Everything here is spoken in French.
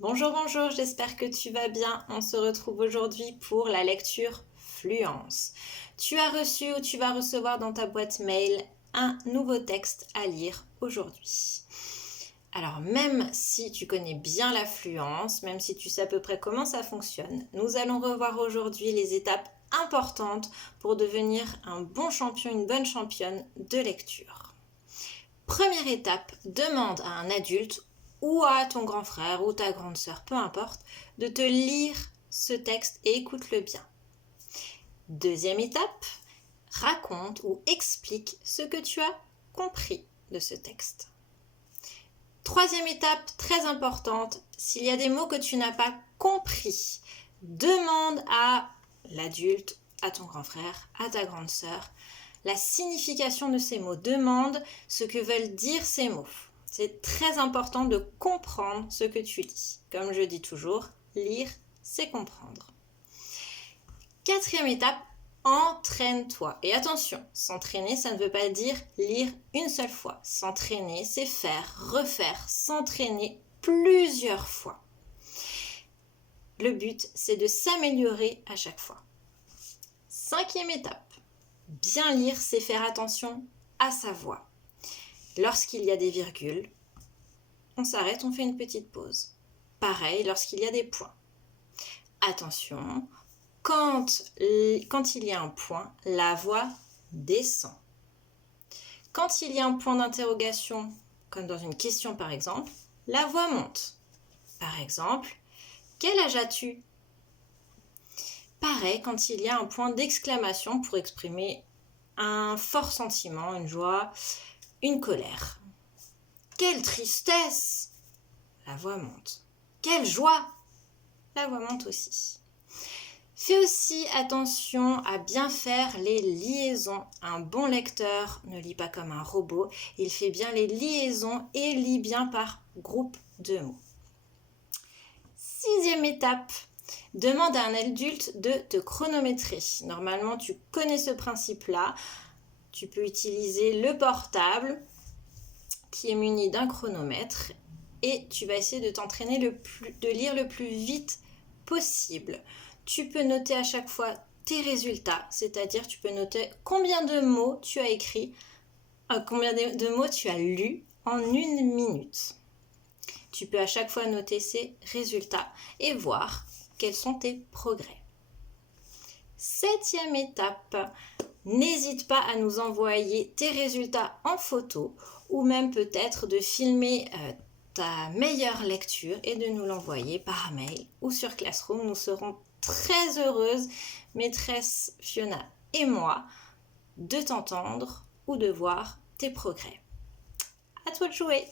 Bonjour, bonjour, j'espère que tu vas bien. On se retrouve aujourd'hui pour la lecture Fluence. Tu as reçu ou tu vas recevoir dans ta boîte mail un nouveau texte à lire aujourd'hui. Alors même si tu connais bien la fluence, même si tu sais à peu près comment ça fonctionne, nous allons revoir aujourd'hui les étapes importantes pour devenir un bon champion, une bonne championne de lecture. Première étape, demande à un adulte ou à ton grand frère ou ta grande sœur, peu importe, de te lire ce texte et écoute-le bien. Deuxième étape, raconte ou explique ce que tu as compris de ce texte. Troisième étape, très importante, s'il y a des mots que tu n'as pas compris, demande à l'adulte, à ton grand frère, à ta grande sœur, la signification de ces mots. Demande ce que veulent dire ces mots. C'est très important de comprendre ce que tu lis. Comme je dis toujours, lire, c'est comprendre. Quatrième étape, entraîne-toi. Et attention, s'entraîner, ça ne veut pas dire lire une seule fois. S'entraîner, c'est faire, refaire, s'entraîner plusieurs fois. Le but, c'est de s'améliorer à chaque fois. Cinquième étape, bien lire, c'est faire attention à sa voix. Lorsqu'il y a des virgules, on s'arrête, on fait une petite pause. Pareil lorsqu'il y a des points. Attention, quand il y a un point, la voix descend. Quand il y a un point d'interrogation, comme dans une question par exemple, la voix monte. Par exemple, quel âge as-tu ? Pareil quand il y a un point d'exclamation pour exprimer un fort sentiment, une joie, une colère. Quelle tristesse ! La voix monte. Quelle joie ! La voix monte aussi. Fais aussi attention à bien faire les liaisons. Un bon lecteur ne lit pas comme un robot. Il fait bien les liaisons et lit bien par groupe de mots. Sixième étape. Demande à un adulte de te chronométrer. Normalement, tu connais ce principe-là. Tu peux utiliser le portable qui est muni d'un chronomètre et tu vas essayer de t'entraîner de lire le plus vite possible. Tu peux noter à chaque fois tes résultats, c'est-à-dire tu peux noter combien de mots tu as écrit, combien de mots tu as lus en 1 minute. Tu peux à chaque fois noter ces résultats et voir quels sont tes progrès. Septième étape, n'hésite pas à nous envoyer tes résultats en photo ou même peut-être de filmer ta meilleure lecture et de nous l'envoyer par mail ou sur Classroom. Nous serons très heureuses, maîtresse Fiona et moi, de t'entendre ou de voir tes progrès. À toi de jouer!